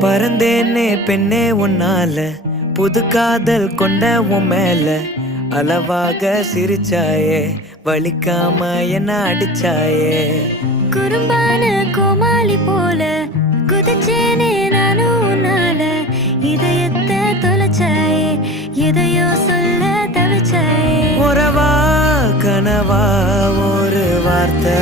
பறந்தேனே பெண்ணே உன்னால, புது காதல் கொண்ட உன் மேல. அளவாக சிரிச்சாயே, வலிக்காம என்ன அடிச்சாயே. குறும்பான கோமாளி போல குதிச்சேனே நானும் உன்னால. இதயத்தை தொலைச்சாயே, எதையோ சொல்ல தவிச்சாயே. உறவா கனவா ஒரு வார்த்தை